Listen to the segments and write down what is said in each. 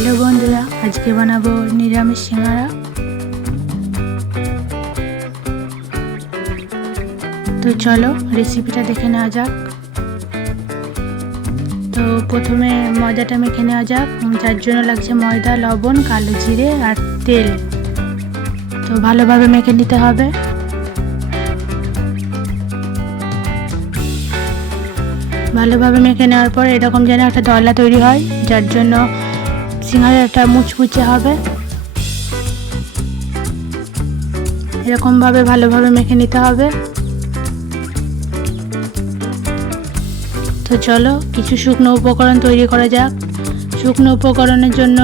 Hello বন্ধুরা, আজকে বানাবো নিরামিষ সিঙ্গারা। তো চলো রেসিপিটা দেখে নেওয়া যাক। তো প্রথমে ময়দাটা মেখে নেওয়া যাক, যার জন্য লাগছে ময়দা, লবণ, কালো জিরে আর তেল। তো ভালোভাবে মেখে নিতে হবে। ভালোভাবে মেখে নেওয়ার পর এরকম যেন একটা দলা তৈরি হয়, যার জন্য সিঙ্গারাটা মুচমুচে হবে। এরকমভাবে ভালোভাবে মেখে নিতে হবে। তো চলো কিছু শুকনো উপকরণ তৈরি করা যাক। শুকনো উপকরণের জন্য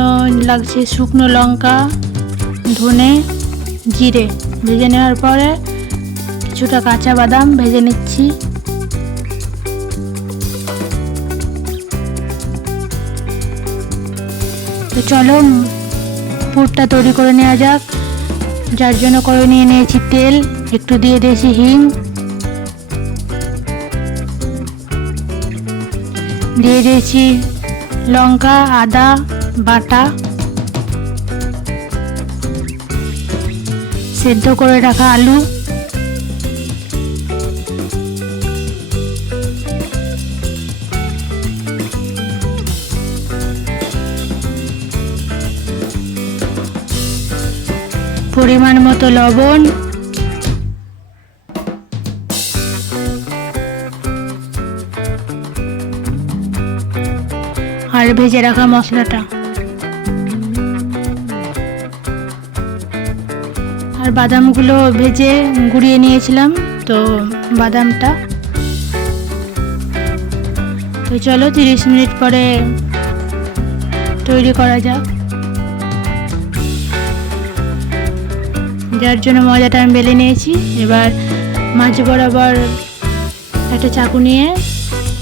লাগছে শুকনো লঙ্কা, ধনে, জিরে। ভেজে নেওয়ার পরে কিছুটা কাঁচা বাদাম ভেজে নিচ্ছি। তো চলো পুরটা তৈরি করে নেওয়া যাক, যার জন্য করে নিয়ে নিয়েছি তেল, একটু দিয়ে দিয়েছি হিং, দিয়ে দিয়েছি লঙ্কা, আদা বাটা, সেদ্ধ করে রাখা আলু, পরিমাণ মতো লবণ, আর ভেজে রাখা মশলাটা। আর বাদামগুলো ভেজে গুঁড়িয়ে নিয়েছিলাম, তো বাদামটা। তো চলো 30 মিনিট পরে তৈরি করা যাক। যার জন্য ময়দাটা আমি বেলে নিয়েছি। এবার মাঝ বরাবর একটা চাকু নিয়ে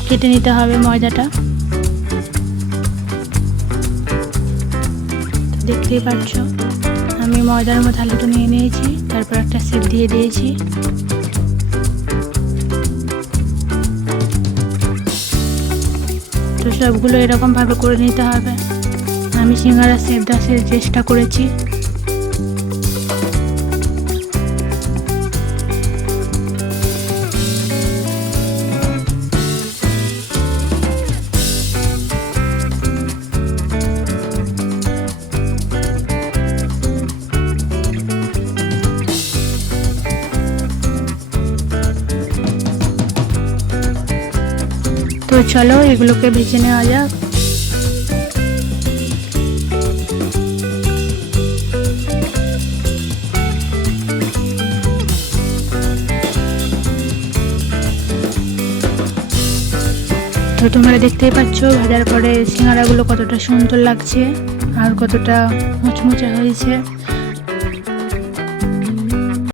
কেটে নিতে হবে ময়দাটা। দেখতেই পাচ্ছ আমি ময়দার মধ্যে আলুটা নিয়ে নিয়েছি, তারপর একটা শেপ দিয়ে দিয়েছি। তো সবগুলো এরকম ভাবে করে নিতে হবে। আমি সিঙ্গারা শেপ দেওয়ার চেষ্টা করেছি। তো চলো এগুলোকে ভেজে নেওয়া যাক। তো তোমরা দেখতেই পাচ্ছ ভাজার পরে সিঙ্গারাগুলো কতটা সুন্দর লাগছে আর কতটা মুচমুচে হয়েছে।